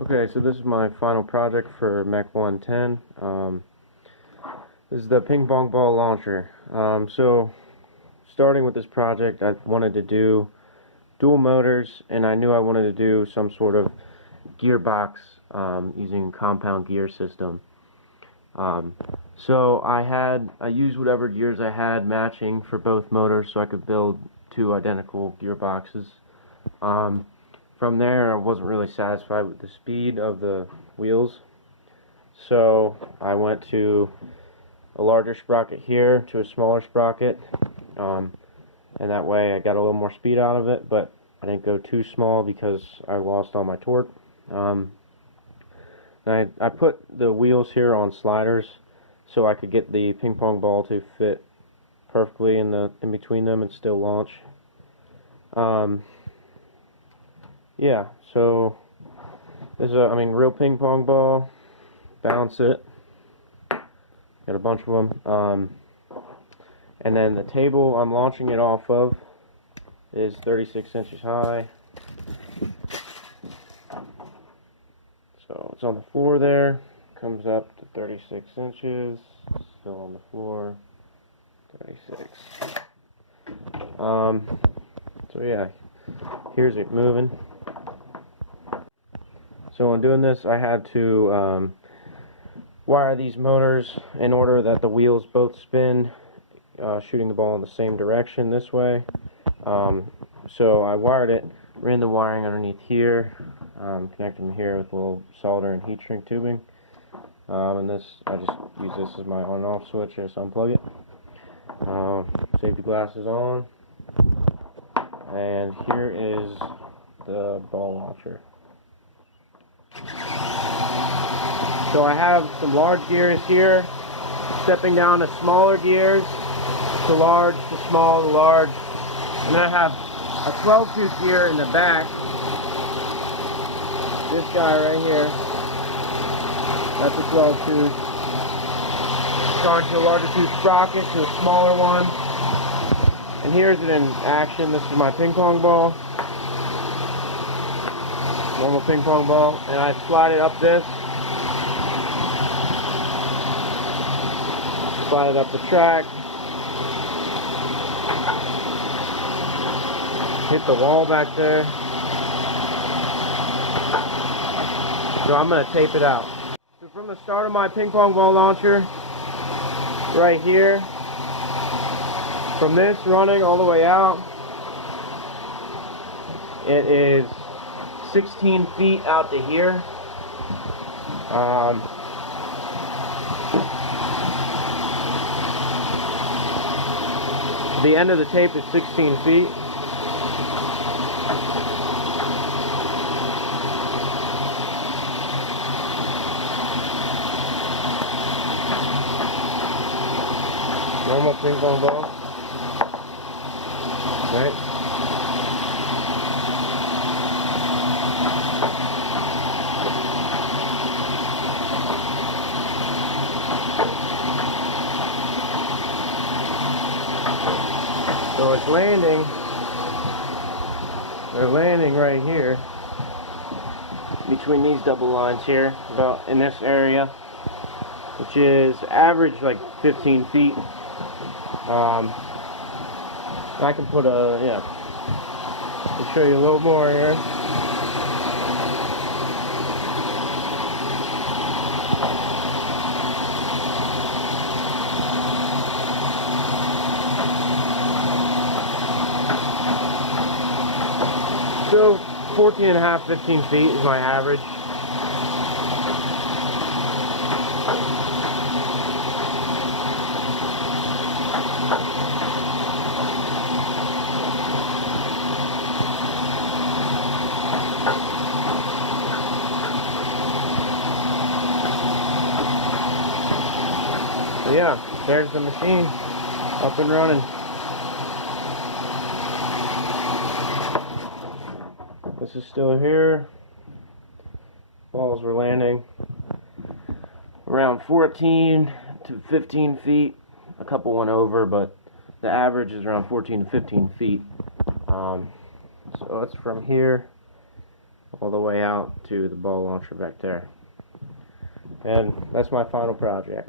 Okay, so this is my final project for MEC 110. This is the ping pong ball launcher. So starting with this project, I wanted to do dual motors, and I knew I wanted to do some sort of gearbox using compound gear system. So I used whatever gears I had matching for both motors so I could build two identical gearboxes. From there, I wasn't really satisfied with the speed of the wheels, so I went to a larger sprocket here to a smaller sprocket, and that way I got a little more speed out of it, but I didn't go too small because I lost all my torque. I put the wheels here on sliders so I could get the ping pong ball to fit perfectly in between them and still launch. Yeah, so this is a real ping pong ball. Bounce it. Got a bunch of them. And then the table I'm launching it off of is 36 inches high. So it's on the floor there. Comes up to 36 inches. Still on the floor. 36. So yeah, here's it moving. So in doing this, I had to wire these motors in order that the wheels both spin, shooting the ball in the same direction this way. So I wired it, ran the wiring underneath here, connected them here with a little solder and heat shrink tubing. And this, I just use this as my on and off switch. Just unplug it. Safety glasses on. And here is the ball launcher. So I have some large gears here, stepping down to smaller gears, to large, to small, to large. And then I have a 12-tooth gear in the back. This guy right here, that's a 12-tooth. Going to a larger tooth sprocket to a smaller one. And here's it in action. This is my ping pong ball. Normal ping pong ball. And I slide it up this. Slide it up the track. Hit the wall back there. So I'm going to tape it out. So from the start of my ping pong ball launcher, right here, from this running all the way out, it is 16 feet out to here. The end of the tape is 16 feet. Normal ping pong ball. Right. So it's landing. They're landing right here between these double lines here, about in this area, which is average like 15 feet. I can put I'll show you a little more here. So 14 and a half, 15 feet is my average. So yeah, there's the machine up and running. This is still here. Balls were landing around 14 to 15 feet. A couple went over, but the average is around 14 to 15 feet. So it's from here all the way out to the ball launcher back there. And that's my final project.